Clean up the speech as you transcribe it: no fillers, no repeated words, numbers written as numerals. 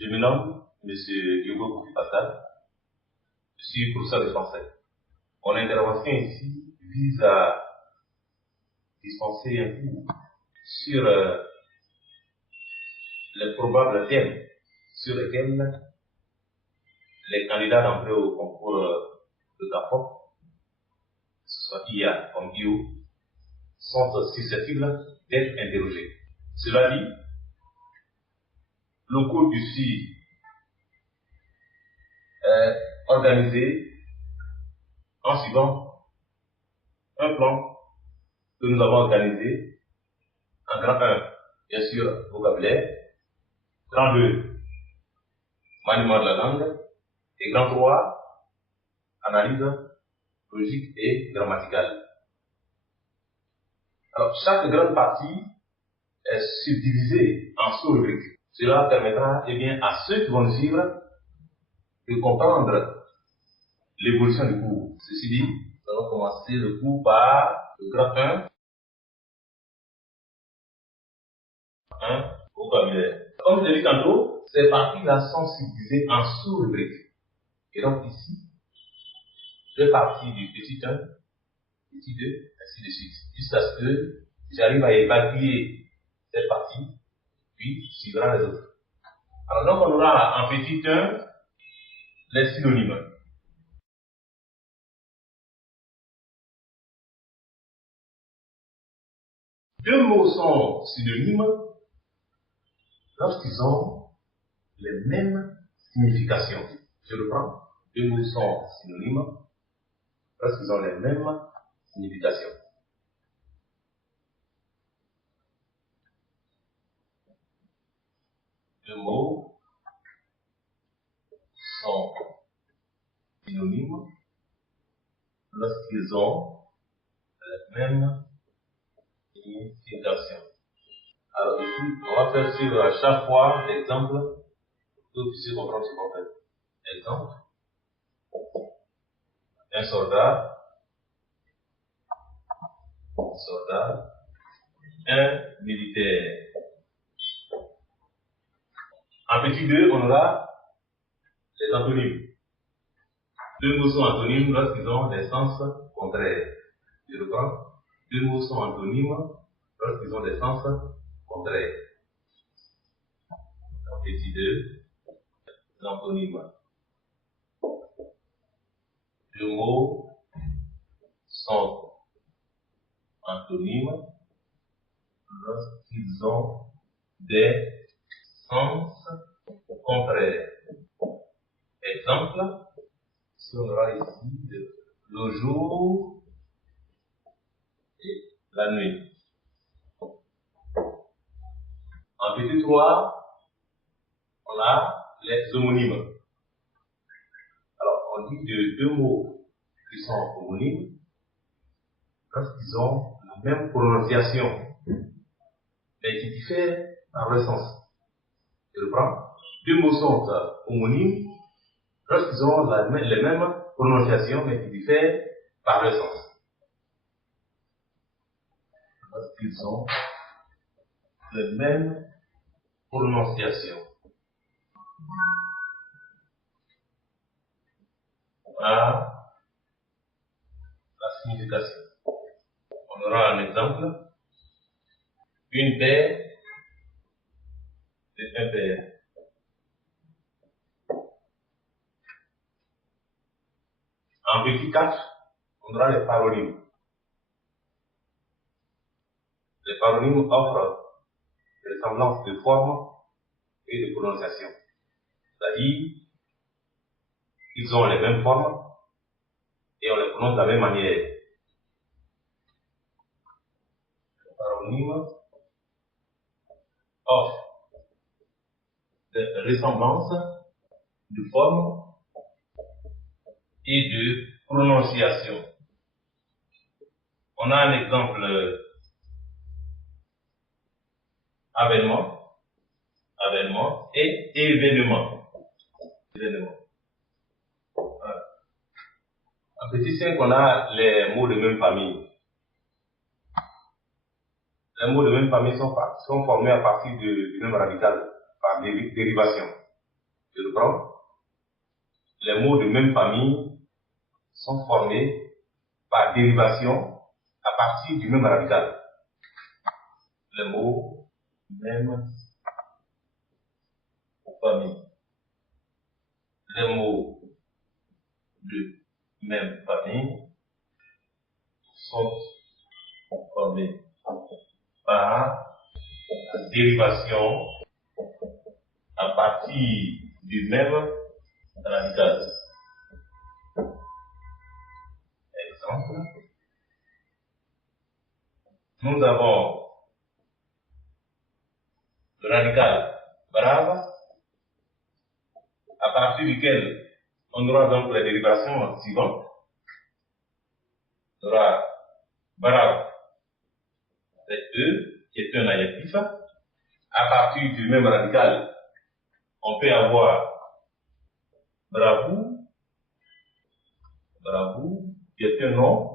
Je me nomme M. Diogo Kofi Pascal. Je suis professeur de français. Mon intervention ici vise à dispenser un cours sur les probables thèmes sur lesquels les candidats d'entrée au concours de CAPOC, que ce soit IA comme IO, sont susceptibles d'être interrogés. Cela dit, le cours ici est organisé en suivant un plan que nous avons organisé en grand 1, bien sûr, vocabulaire, grand 2, maniement de la langue, et grand 3, analyse logique et grammaticale. Alors, chaque grande partie est subdivisée en sous-rubriques. Cela permettra à ceux qui vont nous suivre de comprendre l'évolution du cours. Ceci dit, nous allons commencer le cours par le grand 1, vocabulaire. Comme je l'ai dit tantôt, ces parties-là sont subdivisées en sous-rubriques. Et donc ici, je vais partir du petit 1, petit 2, ainsi de suite, jusqu'à ce que j'arrive à évacuer cette partie, puis suivra les autres. Alors donc on aura en petit 1 les synonymes. Deux mots sont synonymes lorsqu'ils ont les mêmes significations. Je reprends. Deux mots sont synonymes lorsqu'ils ont les mêmes significations. Deux mots sont synonymes lorsqu'ils ont les mêmes significations. Alors ici, on va faire suivre à chaque fois l'exemple pour que vous puissiez comprendre ce qu'on fait. Exemple. Un soldat, un militaire. En petit 2, on aura les antonymes. Deux mots sont antonymes lorsqu'ils ont des sens contraires. Je reprends. Deux mots sont antonymes lorsqu'ils ont des sens contraires. En petit 2, les antonymes. Deux mots sont antonymes lorsqu'ils ont des sens contraires. Exemple, si on aura ici le jour et la nuit. En petit 3, on a les homonymes. Alors, on dit de deux mots qui sont homonymes lorsqu'ils ont la même prononciation, mais qui diffèrent par le sens. Je reprends. Deux mots sont homonymes lorsqu'ils ont les mêmes prononciations, mais qui diffèrent par le sens. Lorsqu'ils ont les mêmes prononciations. À la signification. On aura un exemple. Une paire, c'est un père. En petit 4, on aura les paronymes. Les paronymes offrent des ressemblances de forme et de prononciation. C'est-à-dire, ils ont les mêmes formes et on les prononce de la même manière. Les paronymes offrent des ressemblances de forme et de prononciation. On a un exemple avènement et événement. Voilà. En petit 5, on a les mots de même famille. Les mots de même famille sont formés à partir du même radical par dérivation. Je reprends. Les mots de même famille sont formés par dérivation à partir du même radical. Les mots même famille. Les mots de même famille sont formés par dérivation à partir du même radical. Exemple, nous avons le radical brave, à partir duquel on aura donc la dérivation suivante. On aura brave, c'est E, qui est un adjectif. À partir du même radical, on peut avoir bravoure, qui est un nom.